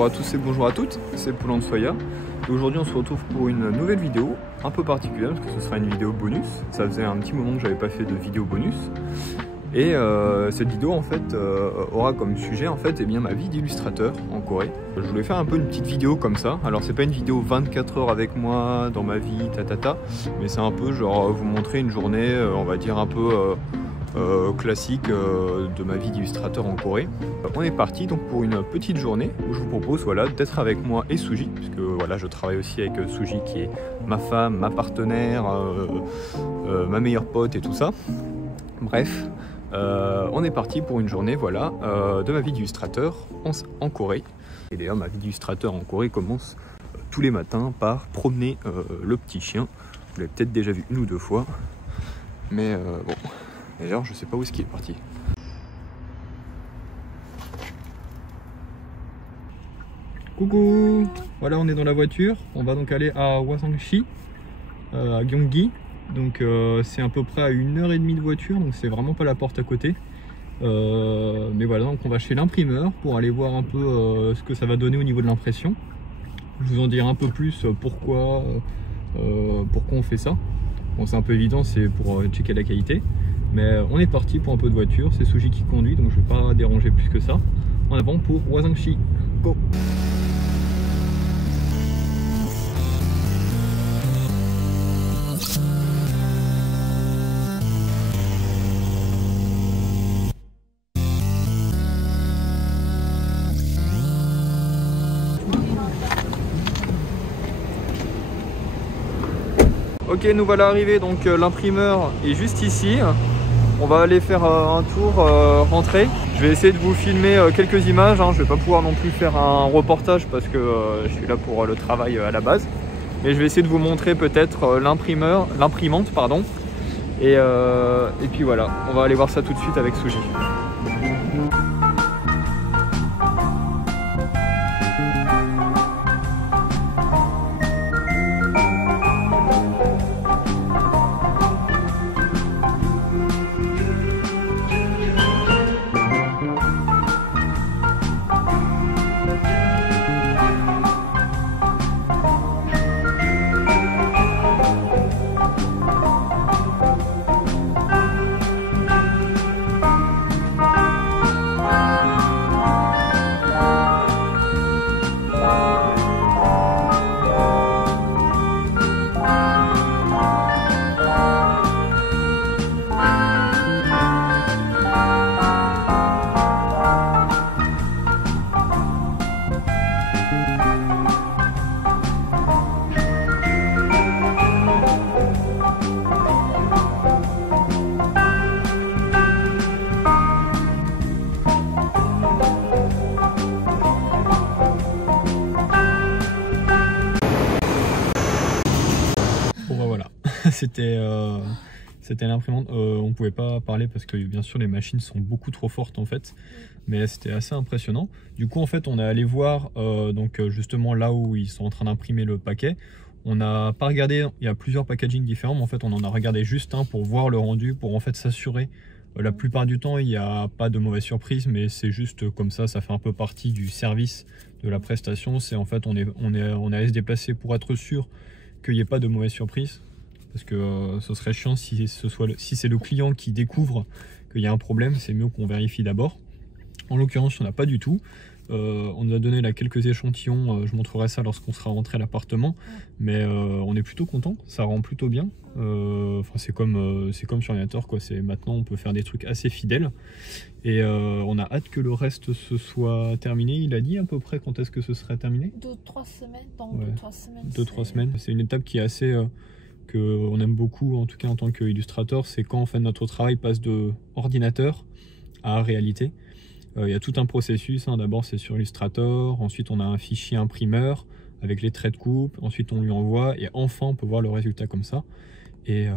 bonjour à tous et bonjour à toutes, c'est Poulan Soya. Et aujourd'hui on se retrouve pour une nouvelle vidéo un peu particulière parce que ce sera une vidéo bonus. Ça faisait un petit moment que j'avais pas fait de vidéo bonus. Et cette vidéo en fait aura comme sujet en fait ma vie d'illustrateur en Corée. Je voulais faire un peu une petite vidéo comme ça. Alors c'est pas une vidéo 24 heures avec moi dans ma vie mais c'est un peu genre vous montrer une journée on va dire un peu classique de ma vie d'illustrateur en Corée. On est parti donc pour une petite journée où je vous propose voilà, d'être avec moi et Suji, puisque voilà, je travaille aussi avec Suji qui est ma femme, ma partenaire, ma meilleure pote et tout ça. Bref, on est parti pour une journée voilà, de ma vie d'illustrateur en Corée. Et d'ailleurs ma vie d'illustrateur en Corée commence tous les matins par promener le petit chien. Vous l'avez peut-être déjà vu une ou deux fois, mais bon. D'ailleurs, je sais pas où est-ce qu'il est parti. Coucou! Voilà, on est dans la voiture. On va donc aller à Hwaseongsi, à Gyeonggi. Donc c'est à peu près à 1h30 de voiture, donc c'est vraiment pas la porte à côté. Mais voilà, donc on va chez l'imprimeur pour aller voir un peu ce que ça va donner au niveau de l'impression. Je vous en dirai un peu plus pourquoi on fait ça. Bon, c'est un peu évident, c'est pour checker la qualité. Mais on est parti pour un peu de voiture, c'est Suji qui conduit donc je vais pas déranger plus que ça. En avant pour Hwaseongsi. Go! Ok, nous voilà arrivés, donc l'imprimeur est juste ici. On va aller faire un tour, rentrer. Je vais essayer de vous filmer quelques images, hein. Je vais pas pouvoir non plus faire un reportage parce que je suis là pour le travail à la base. Mais je vais essayer de vous montrer peut-être l'imprimante, pardon. Et puis voilà, on va aller voir ça tout de suite avec Suji. C'était l'imprimante, on pouvait pas parler parce que bien sûr les machines sont beaucoup trop fortes en fait, mais c'était assez impressionnant. Du coup en fait on est allé voir donc justement là où ils sont en train d'imprimer le paquet. On n'a pas regardé, il y a plusieurs packaging différents, mais en fait on en a regardé juste un pour voir le rendu, pour en fait s'assurer. La plupart du temps il n'y a pas de mauvaise surprise, mais c'est juste comme ça fait un peu partie du service de la prestation. C'est en fait on est allé se déplacer pour être sûr qu'il n'y ait pas de mauvaise surprise. Parce que ce serait chiant si c'est le client qui découvre qu'il y a un problème, c'est mieux qu'on vérifie d'abord. En l'occurrence, on n'a pas du tout. On nous a donné là quelques échantillons, je montrerai ça lorsqu'on sera rentré à l'appartement. Mais on est plutôt content, ça rend plutôt bien. C'est comme sur ordinateur, quoi. Maintenant on peut faire des trucs assez fidèles. Et on a hâte que le reste se soit terminé. Il a dit à peu près quand est-ce que ce serait terminé? 2-3 semaines, dans ouais. 2-3 semaines. 2-3 semaines. C'est une étape qui est assez... qu'on aime beaucoup en tout cas en tant qu'illustrateur, c'est quand en fait notre travail passe de ordinateur à réalité. Il y a tout un processus, hein. D'abord c'est sur Illustrator, ensuite on a un fichier imprimeur avec les traits de coupe, ensuite on lui envoie et enfin on peut voir le résultat comme ça. Et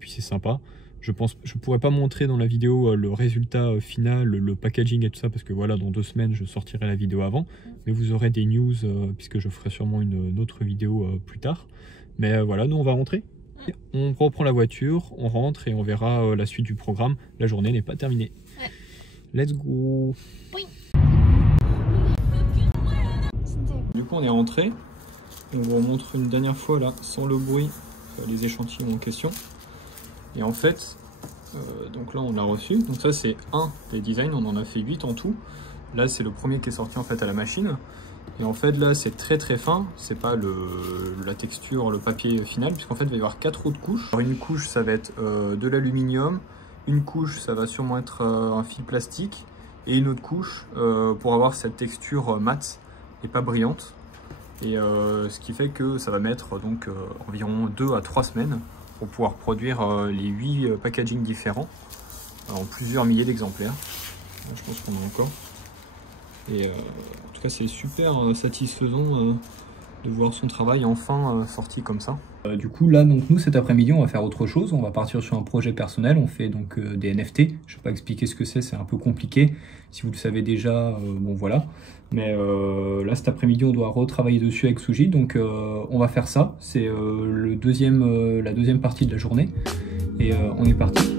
puis c'est sympa. Je pourrais pas montrer dans la vidéo le résultat final, le packaging et tout ça parce que voilà, dans 2 semaines je sortirai la vidéo avant, mais vous aurez des news puisque je ferai sûrement une autre vidéo plus tard. Mais voilà, nous on va rentrer. On reprend la voiture, on rentre et on verra la suite du programme. La journée n'est pas terminée. Ouais. Let's go. Oui. Du coup on est rentré, on vous montre une dernière fois là, sans le bruit, les échantillons en question. Et en fait, donc là on l'a reçu, donc ça c'est un des designs, on en a fait 8 en tout. Là c'est le premier qui est sorti en fait à la machine. Et en fait là c'est très fin, c'est pas la texture, le papier final, puisqu'en fait il va y avoir 4 autres couches. Alors, une couche ça va être de l'aluminium, une couche ça va sûrement être un fil plastique, et une autre couche pour avoir cette texture mate et pas brillante. Et ce qui fait que ça va mettre donc environ 2 à 3 semaines pour pouvoir produire les 8 packagings différents en plusieurs milliers d'exemplaires. Je pense qu'on a encore. Et en tout cas c'est super satisfaisant de voir son travail enfin sorti comme ça. Du coup là donc nous cet après-midi on va faire autre chose, on va partir sur un projet personnel, on fait donc des NFT. Je vais pas expliquer ce que c'est un peu compliqué, si vous le savez déjà, bon voilà. Mais là cet après-midi on doit retravailler dessus avec Suji, donc on va faire ça, c'est la deuxième partie de la journée, et on est parti.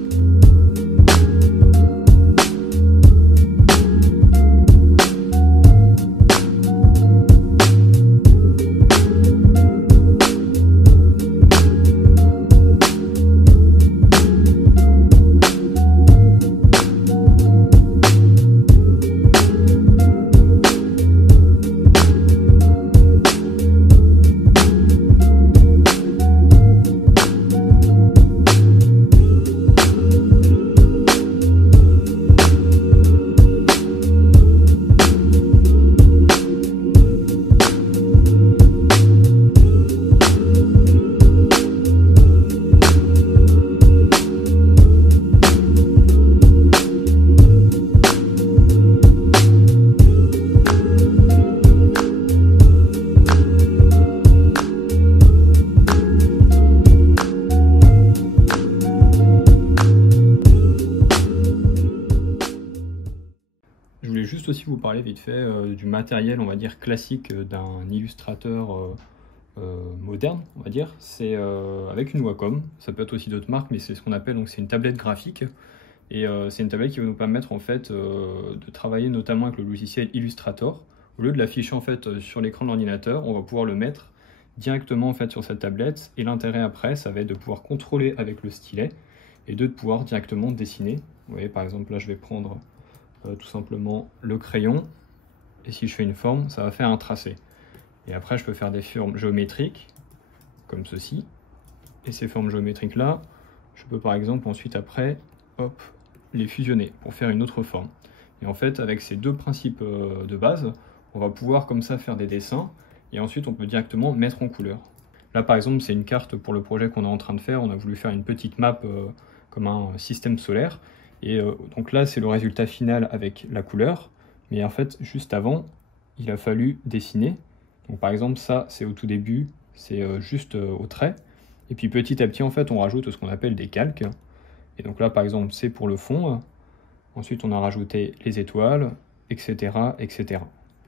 Je voulais juste aussi vous parler vite fait du matériel, on va dire, classique d'un illustrateur moderne, on va dire. C'est avec une Wacom, ça peut être aussi d'autres marques, mais c'est ce qu'on appelle, donc c'est une tablette graphique. Et c'est une tablette qui va nous permettre en fait de travailler notamment avec le logiciel Illustrator. Au lieu de l'afficher en fait sur l'écran de l'ordinateur, on va pouvoir le mettre directement en fait sur cette tablette. Et l'intérêt après, ça va être de pouvoir contrôler avec le stylet et de pouvoir directement dessiner. Vous voyez, par exemple là je vais prendre tout simplement le crayon, et si je fais une forme, ça va faire un tracé. Et après je peux faire des formes géométriques comme ceci, et ces formes géométriques là je peux par exemple ensuite après hop les fusionner pour faire une autre forme. Et en fait avec ces deux principes de base, on va pouvoir comme ça faire des dessins, et ensuite on peut directement mettre en couleur. Là par exemple c'est une carte pour le projet qu'on est en train de faire, on a voulu faire une petite map comme un système solaire. Et donc là, c'est le résultat final avec la couleur. Mais en fait, juste avant, il a fallu dessiner. Donc par exemple, ça, c'est au tout début, c'est juste au trait. Et puis petit à petit, en fait, on rajoute ce qu'on appelle des calques. Et donc là, par exemple, c'est pour le fond. Ensuite, on a rajouté les étoiles, etc., etc.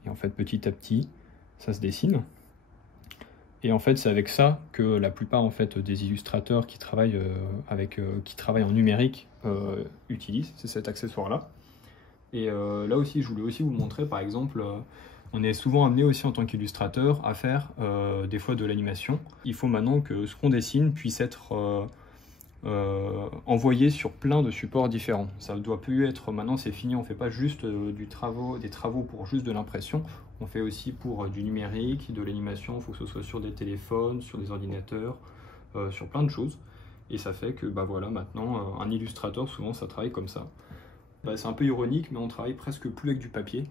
Et en fait, petit à petit, ça se dessine. Et en fait, c'est avec ça que la plupart en fait, des illustrateurs qui travaillent, en numérique utilisent, c'est cet accessoire-là. Et là aussi, je voulais aussi vous montrer, par exemple, on est souvent amené aussi en tant qu'illustrateur à faire des fois de l'animation. Il faut maintenant que ce qu'on dessine puisse être envoyé sur plein de supports différents. Ça ne doit plus être, maintenant c'est fini, on ne fait pas juste des travaux pour juste de l'impression, on fait aussi pour du numérique, de l'animation, il faut que ce soit sur des téléphones, sur des ordinateurs, sur plein de choses. Et ça fait que bah voilà, maintenant un illustrateur souvent ça travaille comme ça. Bah, c'est un peu ironique, mais on travaille presque plus avec du papier.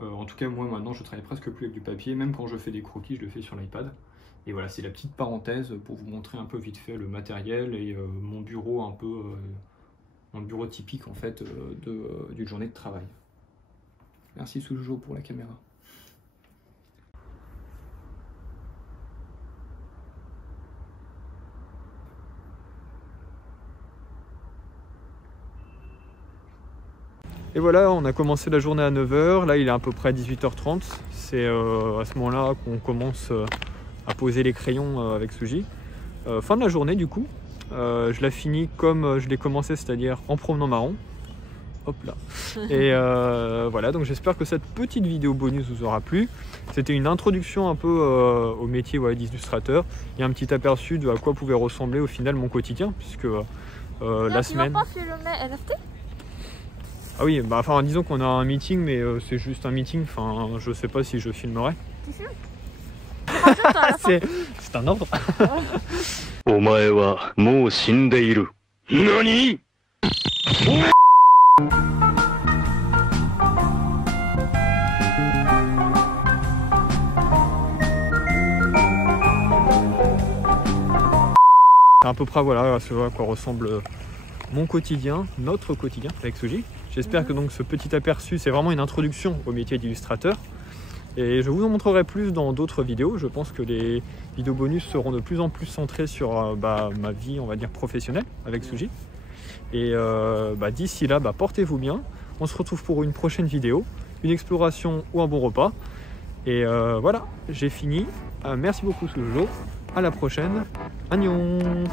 En tout cas moi maintenant je travaille presque plus avec du papier, même quand je fais des croquis je le fais sur l'iPad. Et voilà, c'est la petite parenthèse pour vous montrer un peu vite fait le matériel et mon bureau un peu, mon bureau typique en fait d'une journée de travail. Merci Sujo pour la caméra. Et voilà, on a commencé la journée à 9 h, là il est à peu près 18 h 30, c'est à ce moment-là qu'on commence à poser les crayons avec Suji. Fin de la journée du coup, je la finis comme je l'ai commencé, c'est-à-dire en promenant marron. hop là. Et voilà, donc j'espère que cette petite vidéo bonus vous aura plu. C'était une introduction un peu au métier d'illustrateur et un petit aperçu de à quoi pouvait ressembler au final mon quotidien, puisque la semaine... Tu vas pas filmer NFT? Ah oui, bah enfin disons qu'on a un meeting, mais c'est juste un meeting, enfin je sais pas si je filmerai. Tu filmes? C'est un ordre. Omae wa mou shindeiru. Nani? À peu près voilà ce à quoi ressemble mon quotidien, notre quotidien avec Suji. J'espère que donc ce petit aperçu, c'est vraiment une introduction au métier d'illustrateur. Et je vous en montrerai plus dans d'autres vidéos. Je pense que les vidéos bonus seront de plus en plus centrées sur ma vie, on va dire, professionnelle avec Suji. Et d'ici là, portez-vous bien. On se retrouve pour une prochaine vidéo, une exploration ou un bon repas. Et voilà, j'ai fini. Merci beaucoup Sujo. À la prochaine. Annyeong.